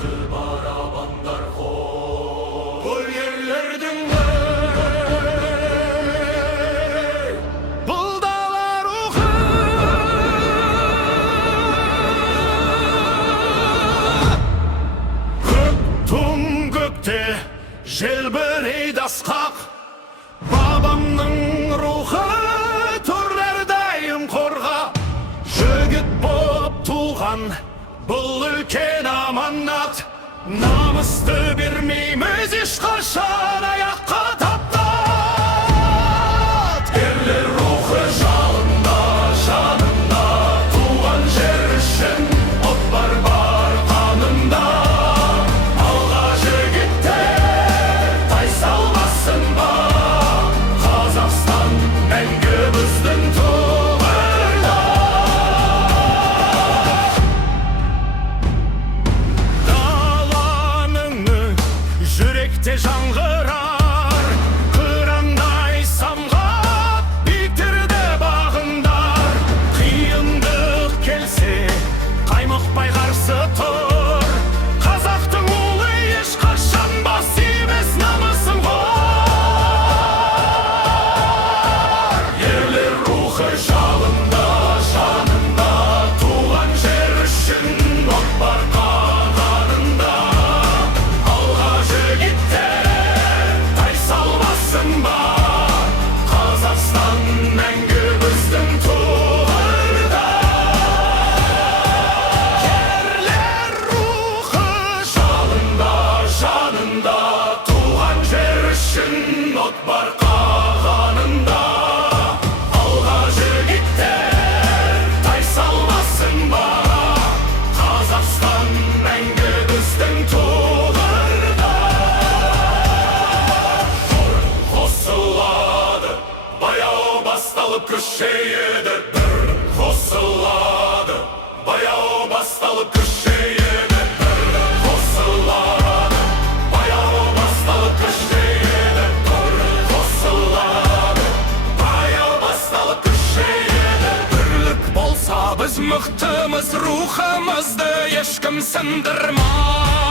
Barabanlar ho, bu yerlerden buldalar ruhu, Göktün gökte jelbereydi asqaq, babamның ruhu türlerdeyim korga. Жігіт боп туған бұл үлкен аманат, намысты бермейміз ешқашан аяққа таптат. Ерлер рухы жалында, жанында, туған жер үшін от бар қанында. Алға жігіттер, тайсалмасын ба, Қазақстан мәңгі біздің туғырда. Жүректе жаңғырар қырандай самғап, биіктерде бағындар. Қиындық келсе қаймықпай қарсы тұр, қазақтың ұлы ешқашан бас емес, намысын қор. Ерлер рухы жалында, жанында, туған жер үшін от бар қанында. Қазақстан мәңгі біздің туғырда. Ерлер рухы жалында, жанында, туған жер үшін от бар қанында. Алға жігіттер, тайсалмасын ба, Қазақстан мәңгі біздің туғырда. Қосылады, баяу басталып күшейеді. Бір қосылады, баяу басталып күшейеді. Бір қосылады, баяу басталып күшейеді. Бір қосылады, баяу басталып күшейеді. Бірлік болса біз мықтымыз, рухымызды ешкім сындырмас.